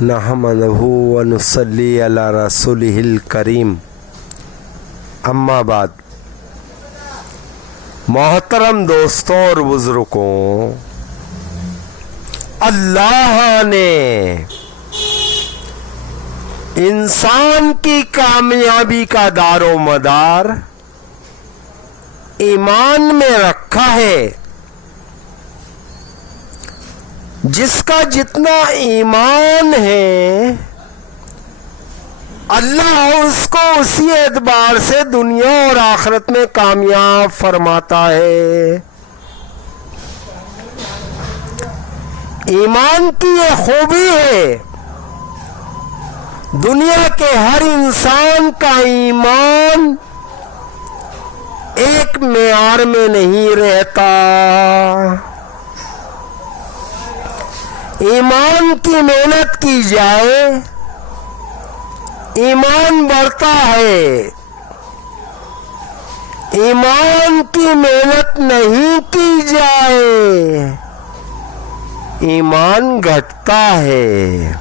نحمدہ و نصلی علی رسولہ الکریم، اما بعد۔ محترم دوستوں اور بزرگوں، اللہ نے انسان کی کامیابی کا دار و مدار ایمان میں رکھا ہے۔ جس کا جتنا ایمان ہے اللہ اس کو اسی اعتبار سے دنیا اور آخرت میں کامیاب فرماتا ہے۔ ایمان کی یہ خوبی ہے، دنیا کے ہر انسان کا ایمان ایک معیار میں نہیں رہتا۔ ایمان کی محنت کی جائے ایمان بڑھتا ہے، ایمان کی محنت نہیں کی جائے ایمان گھٹتا ہے۔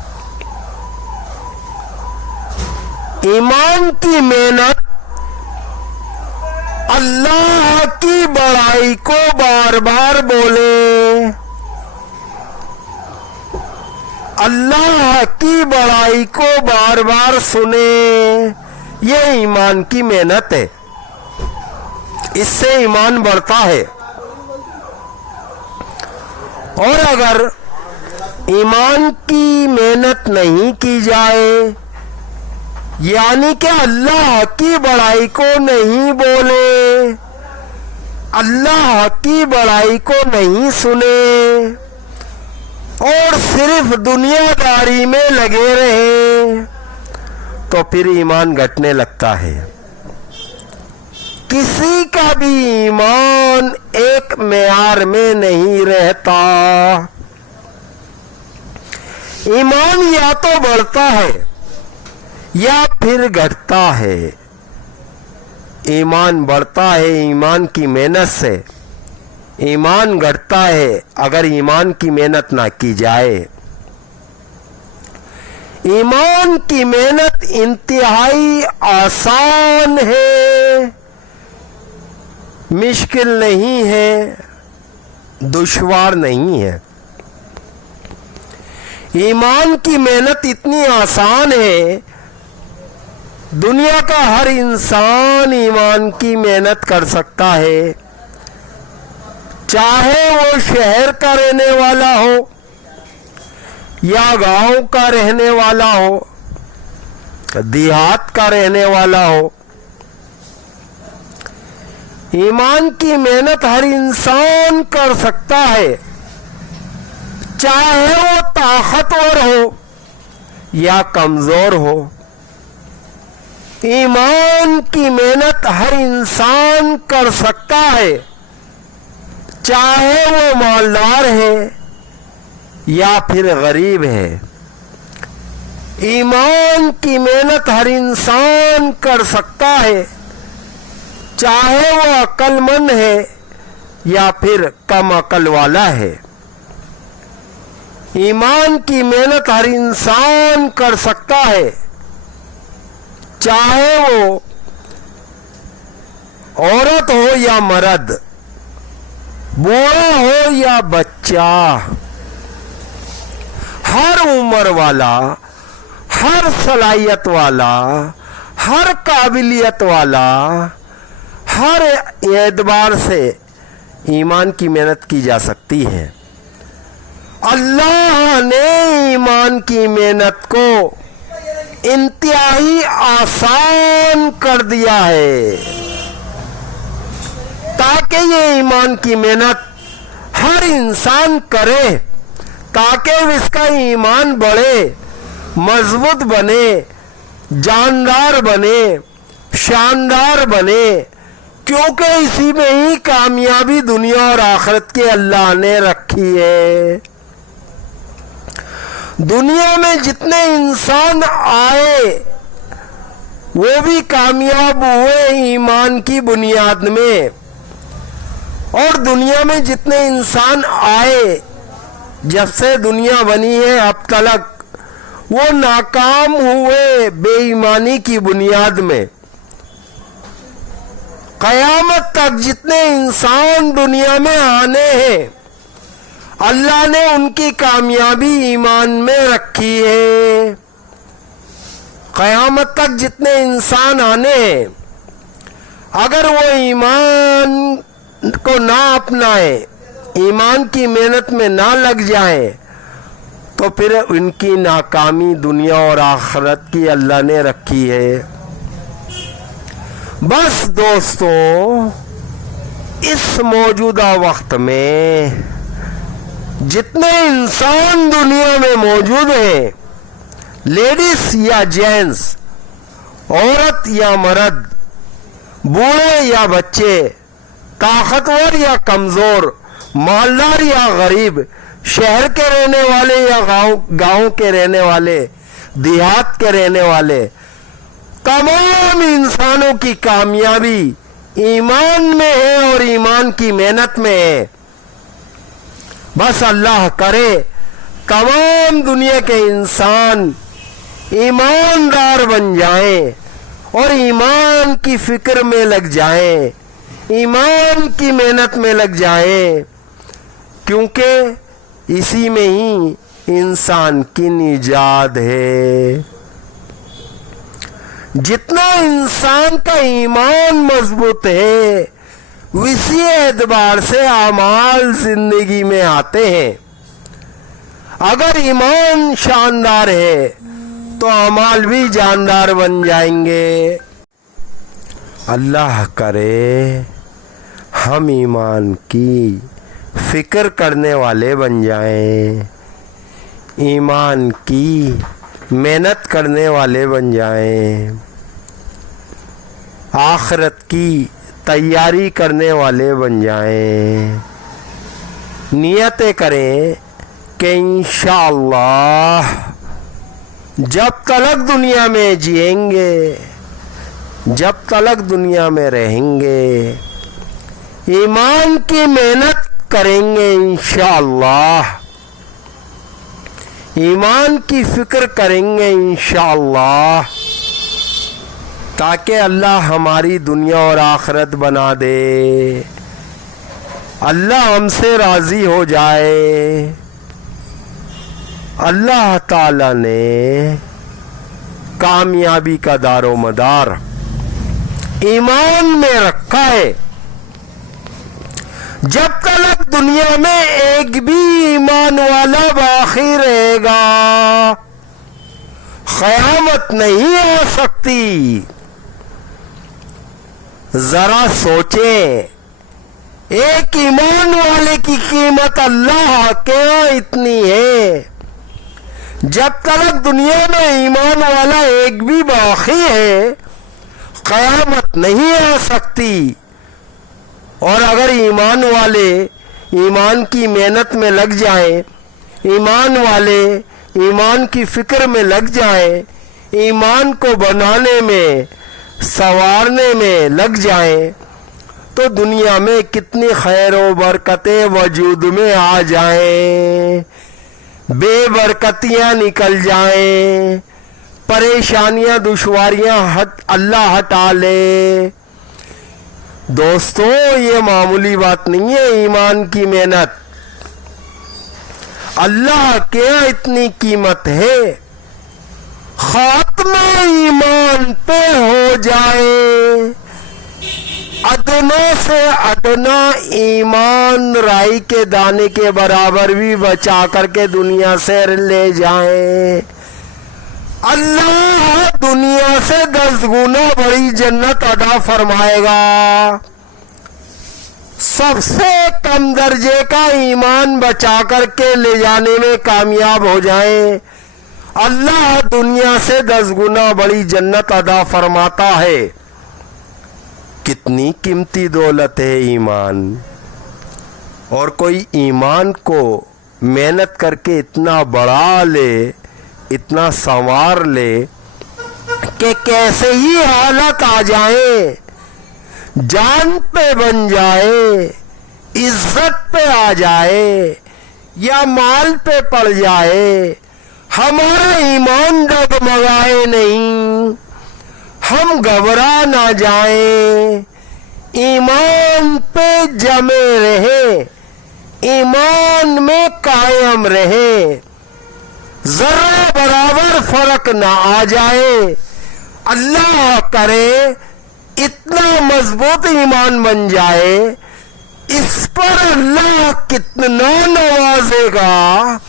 ایمان کی محنت اللہ کی بڑائی کو بار بار بولے، اللہ کی بڑائی کو بار بار سنے، یہ ایمان کی محنت ہے، اس سے ایمان بڑھتا ہے۔ اور اگر ایمان کی محنت نہیں کی جائے، یعنی کہ اللہ کی بڑائی کو نہیں بولے، اللہ کی بڑائی کو نہیں سنے اور صرف دنیا داری میں لگے رہے، تو پھر ایمان گھٹنے لگتا ہے۔ کسی کا بھی ایمان ایک معیار میں نہیں رہتا، ایمان یا تو بڑھتا ہے یا پھر گھٹتا ہے۔ ایمان بڑھتا ہے ایمان کی محنت سے، ایمان گھٹتا ہے اگر ایمان کی محنت نہ کی جائے۔ ایمان کی محنت انتہائی آسان ہے، مشکل نہیں ہے، دشوار نہیں ہے۔ ایمان کی محنت اتنی آسان ہے، دنیا کا ہر انسان ایمان کی محنت کر سکتا ہے، چاہے وہ شہر کا رہنے والا ہو یا گاؤں کا رہنے والا ہو، دیہات کا رہنے والا ہو۔ ایمان کی محنت ہر انسان کر سکتا ہے، چاہے وہ طاقتور ہو یا کمزور ہو۔ ایمان کی محنت ہر انسان کر سکتا ہے، چاہے وہ مالدار ہے یا پھر غریب ہے۔ ایمان کی محنت ہر انسان کر سکتا ہے، چاہے وہ عقل مند ہے یا پھر کم عقل والا ہے۔ ایمان کی محنت ہر انسان کر سکتا ہے، چاہے وہ عورت ہو یا مرد، بوڑھا ہو یا بچہ، ہر عمر والا، ہر صلاحیت والا، ہر قابلیت والا، ہر اعتبار سے ایمان کی محنت کی جا سکتی ہے۔ اللہ نے ایمان کی محنت کو انتہائی آسان کر دیا ہے، تاکہ یہ ایمان کی محنت ہر انسان کرے، تاکہ اس کا ایمان بڑھے، مضبوط بنے، جاندار بنے، شاندار بنے، کیونکہ اسی میں ہی کامیابی دنیا اور آخرت کے اللہ نے رکھی ہے۔ دنیا میں جتنے انسان آئے وہ بھی کامیاب ہوئے ایمان کی بنیاد میں، اور دنیا میں جتنے انسان آئے جب سے دنیا بنی ہے اب تک वो नाकाम हुए बेईमानी की बुनियाद में। कयामत तक जितने इंसान दुनिया में आने हैं, अल्लाह ने उनकी कामयाबी ईमान में रखी है। कयामत तक जितने इंसान आने हैं, अगर वो ईमान को ना अपनाए, ईमान की मेहनत में ना लग जाए, तो फिर इनकी नाकामी दुनिया और आखिरत की अल्लाह ने रखी है। बस दोस्तों, इस मौजूदा वक्त में जितने इंसान दुनिया में मौजूद हैं, लेडीज या जेंट्स, औरत या मर्द, बूढ़े या बच्चे, ताकतवर या कमजोर, मालदार या गरीब, शहर के रहने वाले या गांव के रहने वाले, देहात के रहने वाले, तमाम इंसानों की कामयाबी ईमान में है और ईमान की मेहनत में है। बस अल्लाह करे तमाम दुनिया के इंसान ईमानदार बन जाएं और ईमान की फिक्र में लग जाएं, ईमान की मेहनत में लग जाएं, क्योंकि इसी में ही इंसान की निजात है। जितना इंसान का ईमान मजबूत है, उसी एतबार से अमाल जिंदगी में आते हैं। अगर ईमान शानदार है तो अमाल भी जानदार बन जाएंगे। अल्लाह करे हम ईमान की फिक्र करने वाले बन जाएं, ईमान की मेहनत करने वाले बन जाएं, आखिरत की तैयारी करने वाले बन जाएं। नियतें करें कि इंशाअल्लाह जब तलक दुनिया में जिएंगे, जब तलक दुनिया में रहेंगे, ईमान की मेहनत करेंगे इंशाअल्लाह, ईमान की फिक्र करेंगे इंशाअल्लाह, ताकि अल्लाह हमारी दुनिया और आखिरत बना दे, अल्लाह हमसे राज़ी हो जाए। अल्लाह ताला ने कामयाबी का दारो मदार ईमान में रखा है। जब तक दुनिया में एक भी ईमान वाला बाकी रहेगा, क़यामत नहीं आ सकती। जरा सोचें, एक ईमान वाले की कीमत अल्लाह के इतनी है। जब तक दुनिया में ईमान वाला एक भी बाकी है, क़यामत नहीं आ सकती। और अगर ईमान वाले ईमान की मेहनत में लग जाएं, ईमान वाले ईमान की फिक्र में लग जाएं, ईमान को बनाने में, संवारने में लग जाएं, तो दुनिया में कितनी खैर व बरकतें वजूद में आ जाएं, बेबरकतियां निकल जाएं, परेशानियां दुश्वारियां अल्लाह हटा ले। दोस्तों, ये मामूली बात नहीं है ईमान की मेहनत। अल्लाह के इतनी कीमत है, खात्मा ईमान पे हो जाए, अदना से अदना ईमान राई के दाने के बराबर भी बचा करके दुनिया से ले जाए, अल्लाह दुनिया से 10 गुना बड़ी जन्नत अदा फरमाएगा। सबसे कम दर्जे का ईमान बचा करके ले जाने में कामयाब हो जाए, अल्लाह दुनिया से 10 गुना बड़ी जन्नत अदा फरमाता है। कितनी कीमती दौलत है ईमान। और कोई ईमान को मेहनत करके इतना बढ़ा ले, इतना संवार ले कि कैसे ही हालत आ जाए, जान पे बन जाए, इज्जत पे आ जाए या माल पे पड़ जाए, हमारा ईमान डगमगाए नहीं, हम घबरा ना जाएं, ईमान पे जमे रहे, ईमान में कायम रहे, जरा बराबर फर्क ना आ जाए। अल्लाह करे इतना मजबूत ईमान बन जाए, इस पर अल्लाह कितना नवाजेगा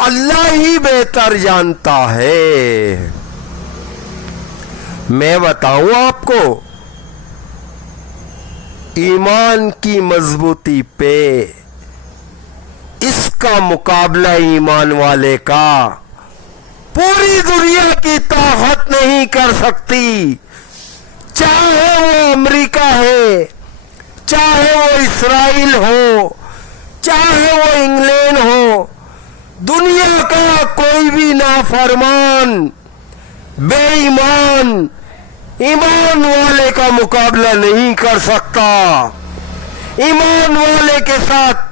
अल्लाह ही बेहतर जानता है। मैं बताऊं आपको, ईमान की मजबूती पे इसका मुकाबला ईमान वाले का पूरी दुनिया की ताकत नहीं कर सकती। चाहे वो अमेरिका है, चाहे वो इस्राइल हो, चाहे वो इंग्लैंड हो, दुनिया का कोई भी नाफरमान बेईमान ईमान वाले का मुकाबला नहीं कर सकता। ईमान वाले के साथ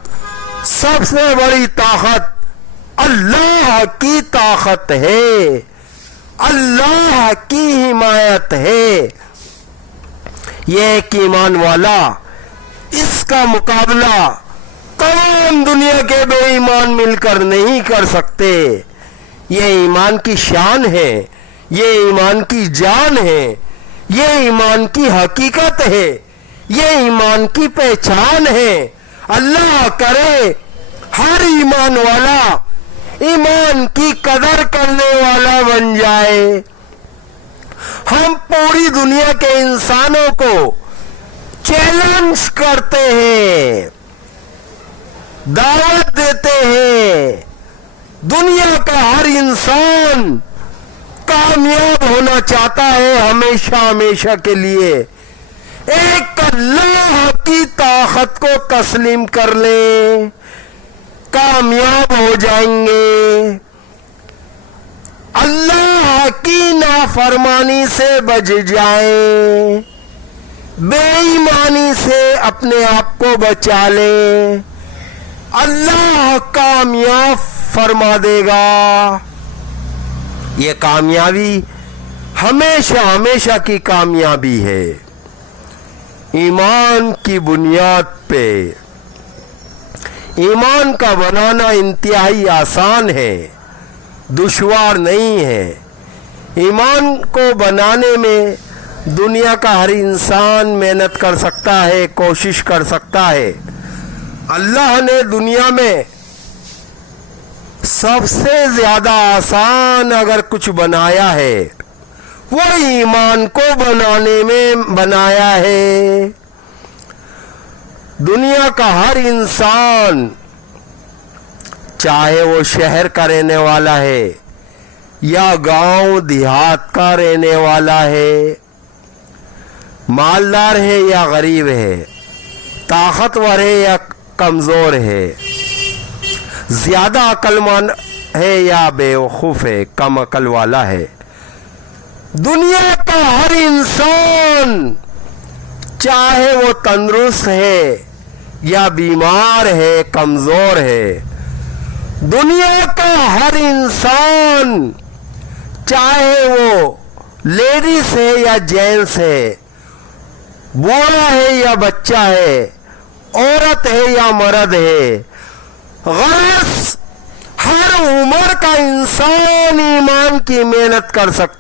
सबसे बड़ी ताकत अल्लाह की ताकत है, अल्लाह की हिमायत है। ये एक ईमान वाला, इसका मुकाबला तमाम दुनिया के बेईमान मिलकर नहीं कर सकते। ये ईमान की शान है, ये ईमान की जान है, ये ईमान की हकीकत है, ये ईमान की पहचान है। अल्लाह करे हर ईमान वाला ईमान की कदर करने वाला बन जाए। हम पूरी दुनिया के इंसानों को चैलेंज करते हैं, दावत देते हैं, दुनिया का हर इंसान कामयाब होना चाहता है हमेशा हमेशा के लिए। एक अल्लाह की ताकत को तस्लीम कर ले, कामयाब हो जाएंगे। अल्लाह की नाफरमानी से बच जाए, बेईमानी से अपने आप को बचा ले, अल्लाह कामयाब फरमा देगा। ये कामयाबी हमेशा हमेशा की कामयाबी है। ईमान की बुनियाद पे ईमान का बनाना इंतहाई आसान है, दुश्वार नहीं है। ईमान को बनाने में दुनिया का हर इंसान मेहनत कर सकता है, कोशिश कर सकता है। अल्लाह ने दुनिया में सबसे ज्यादा आसान अगर कुछ बनाया है, वो ईमान को बनाने में बनाया है। दुनिया का हर इंसान, चाहे वो शहर का रहने वाला है या गांव देहात का रहने वाला है, मालदार है या गरीब है, ताकतवर है या कमजोर है, ज्यादा अक्लमंद है या बेवकूफ है, कम अकल वाला है, दुनिया का हर इंसान चाहे वो तंदुरुस्त है या बीमार है, कमजोर है, दुनिया का हर इंसान चाहे वो लेडीज है या जेंट्स है, बूढ़ा है या बच्चा है, औरत है या मर्द है, गरज हर उम्र का इंसान ईमान की मेहनत कर सकता